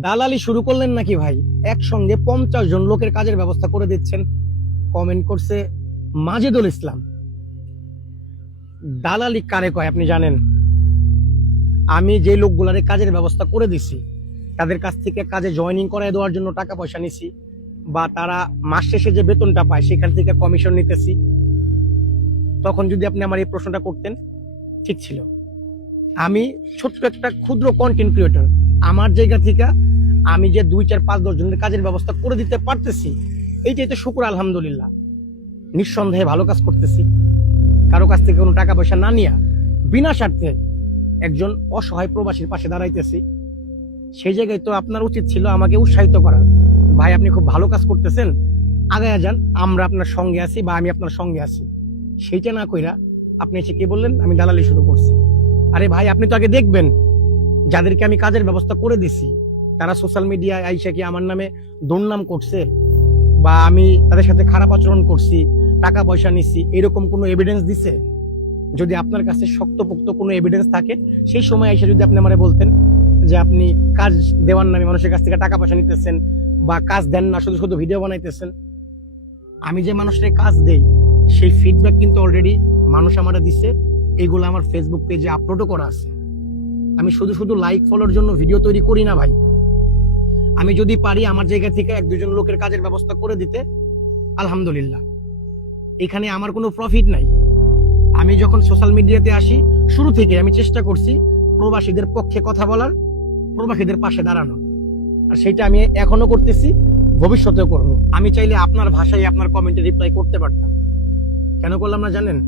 দালালি শুরু করলেন নাকি ভাই? একসঙ্গে পঞ্চাশ জন লোকের কাজের ব্যবস্থা করে দিচ্ছেন। কমেন্ট করছে মাজেদুল ইসলাম। দালালি কারে কয় আপনি জানেন? আমি যে লোকগুলারে কাজের ব্যবস্থা করে দিছি, তাদের কাছ থেকে কাজে জয়েনিং করায় দেওয়ার জন্য টাকা পয়সা নিছি, বা তারা মাস শেষে যে বেতনটা পায় সেখান থেকে কমিশন নিতেছি। তখন যদি আপনি আমার এই প্রশ্নটা করতেন, ঠিক ছিল। আমি ছোট্ট একটা ক্ষুদ্র কন্টেন্ট ক্রিয়েটর আমার জায়গা থেকে আমি যে দুই চার পাঁচ দশ জনের কাজের ব্যবস্থা করে দিতে পারতেছি, এইটাই তো শুকুর, আলহামদুলিল্লাহ। নিঃসন্দেহে ভালো কাজ করতেছি। কারও কাছ থেকে কোনো টাকা পয়সা না নিয়া বিনা স্বার্থে একজন অসহায় প্রবাসীর পাশে দাঁড়াইতেছি। সেই জায়গায় তো আপনার উচিত ছিল আমাকে উৎসাহিত করা। ভাই, আপনি খুব ভালো কাজ করতেছেন। আগায় যান, আমরা আপনার সঙ্গে আছি বা আমি আপনার সঙ্গে আছি। সেইটা না কইরা আপনি এসে কে বললেন? আমি দালালি শুরু করছি। আরে ভাই, আপনি তো আগে দেখবেন। যাদেরকে আমি কাজের ব্যবস্থা করে দিছি, তারা সোশ্যাল মিডিয়ায় আইসা কি আমার নামে দুর্নাম করছে বা আমি তাদের সাথে খারাপ আচরণ করছি, টাকা পয়সা নিচ্ছি এরকম কোনো এভিডেন্স দিছে? যদি আপনার কাছে শক্তপোক্ত কোনো এভিডেন্স থাকে, সেই সময় এসে যদি আপনি আমারে বলতেন যে আপনি কাজ দেওয়ার নামে মানুষের কাছ থেকে টাকা পয়সা নিতেছেন বা কাজ দেন না, শুধু শুধু ভিডিও বানাইতেছেন, আমি যে মানুষের কাজ দেই, সেই ফিডব্যাক কিন্তু অলরেডি মানুষ আমারে দিছে, এগুলো আমার ফেসবুক পেজে আপলোডও করা আছে। আমি শুধু শুধু লাইক ফলোর জন্য ভিডিও তৈরি করি না ভাই। আমি যদি পারি আমার জায়গা থেকে এক, দুজন লোকের কাজের ব্যবস্থা করে দিতে, আলহামদুলিল্লাহ। এখানে আমার কোনো প্রফিট নাই। আমি যখন সোশ্যাল মিডিয়াতে আসি, শুরু থেকে আমি চেষ্টা করছি প্রবাসীদের পক্ষে কথা বলার, প্রবাসীদের পাশে দাঁড়ানো আর সেটা আমি এখনও করতেছি, ভবিষ্যতেও করব। আমি চাইলে আপনার ভাষায় আপনার কমেন্টে রিপ্লাই করতে পারতাম। কেন করলাম না জানেন?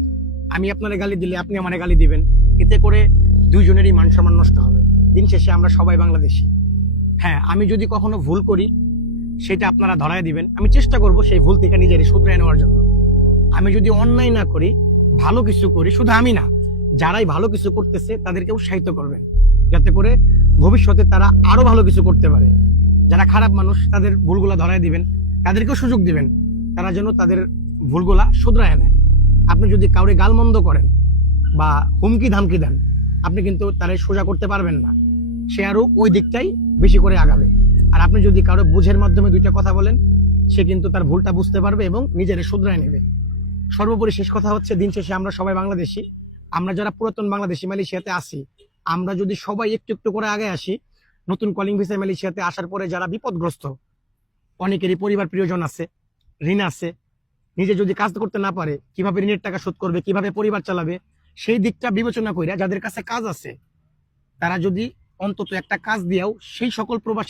আমি আপনারে গালি দিলে আপনি আমারে গালি দিবেন। এতে করে দুইজনেরই মান সম্মান নষ্ট হবে। দিন শেষে আমরা সবাই বাংলাদেশি। হ্যাঁ আমি যদি কখনো ভুল করি, সেটা আপনারা ধরায় দিবেন। আমি চেষ্টা করব সেই ভুল থেকে নিজেরই শুধরায় নেওয়ার জন্য। আমি যদি অন্যায় না করি, ভালো কিছু করি, শুধু আমি না, যারাই ভালো কিছু করতেছে তাদেরকে উৎসাহিত করবেন। যাতে করে ভবিষ্যতে তারা আরও ভালো কিছু করতে পারে। যারা খারাপ মানুষ, তাদের ভুলগুলা ধরায় দিবেন। তাদেরকেও সুযোগ দিবেন। তারা যেন তাদের ভুলগুলা শুধরায় নেয়। আপনি যদি কাউরে গালমন্দ করেন বা হুমকি ধামকি দেন আপনি কিন্তু তারে সোজা করতে পারবেন না। সে আরও ওই দিকটাই বেশি করে আগাবে। আর আপনি যদি কারও বুঝের মাধ্যমে দুইটা কথা বলেন, সে কিন্তু তার ভুলটা বুঝতে পারবে এবং নিজের শুধরায় নেবে। সর্বোপরি শেষ কথা হচ্ছে, দিন শেষে আমরা সবাই বাংলাদেশি। আমরা যারা পুরাতন বাংলাদেশি মালয়েশিয়াতে আসি আমরা যদি সবাই একটু একটু করে আগে আসি, নতুন কলিং ভিসা মালয়েশিয়াতে আসার পরে যারা বিপদগ্রস্ত, অনেকেরই পরিবার প্রিয়জন আছে, ঋণ আছে, নিজে যদি কাজ করতে না পারে, কীভাবে ঋণের টাকা শোধ করবে, কীভাবে পরিবার চালাবে সেই দিকটা বিবেচনা করিয়া যাদের কাছে কাজ আছে, তারা যদি অন্তত একটা কাজ দিয়াও, সেই সকল প্রবাসী